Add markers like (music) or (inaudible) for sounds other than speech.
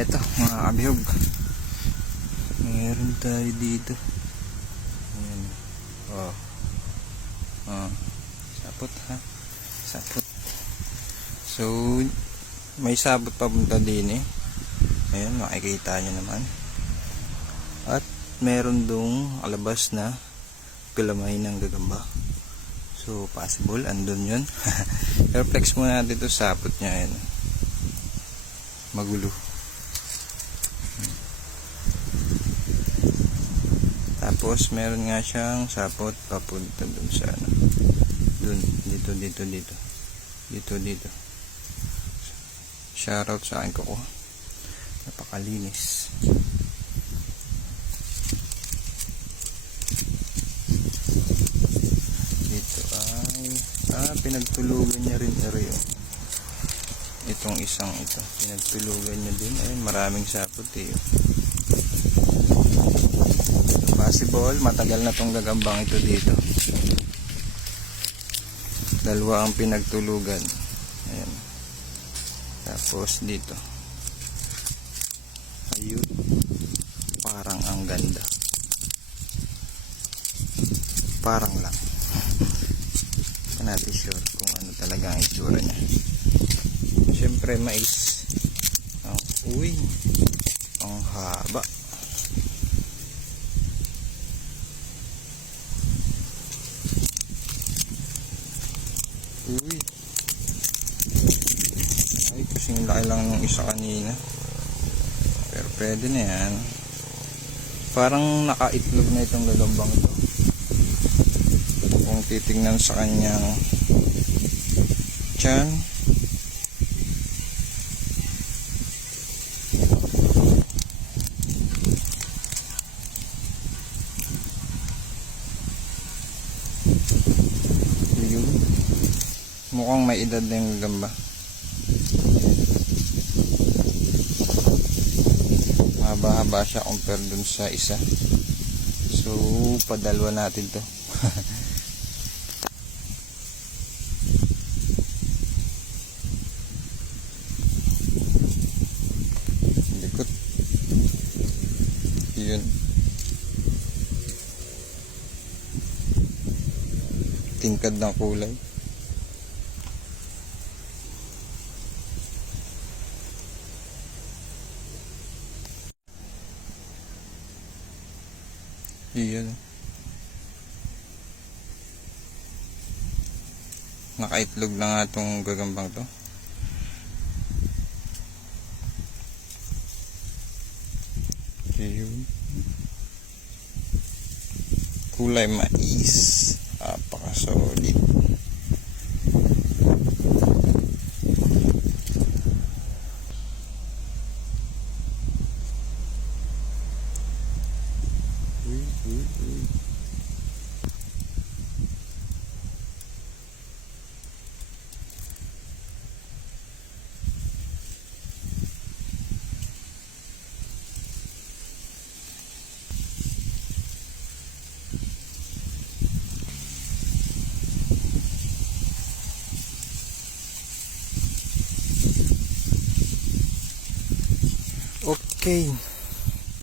Eto, mga kabihog. Meron tayo dito. Ayan. Oh. Oh. Sapot ha. Sapot. So, may sabot papunta din eh. Ayan, makikita nyo naman. At meron dong alabas na pilamay ng gagamba. So, possible, andun yun. (laughs) Pero flex muna natin ito sapot niya. Ayan. Magulo. Tapos, meron nga siyang sapot papunta dun sa ano. Dun, dito, dito, dito. Dito, dito. Shoutout sa akin ko Napakalinis. Dito ay, ah, pinagtulugan niya rin area. Itong isang ito, pinagtulugan niya din. Ayun, maraming sapot eh. Possible, matagal na tong gagambang ito dito. Dalawa ang pinagtulugan. Ayan. Tapos dito. Ayun. Parang ang ganda. Parang lang. Natin sure kung ano talaga ang itsura niya. Siyempre mais. Oh, uy. Ang haba. Uy. Ay, kasing laki lang nung isa kanina. Pero pwede na yan. Parang nakaitlog na itong gagambang ito. Kung titingnan sa kanyang tiyan. Yun. Mukhang may edad na yung gagamba. Mahaba-haba siya compare dun sa isa. So, padalwa natin to. (laughs) Likot. Yun. Tingkad ng kulay. Iyan. Nakaitlog na nga itong gagambang to. Ayun. Kulay mais. Apaka-solid. Uy, uy, uy. Okay.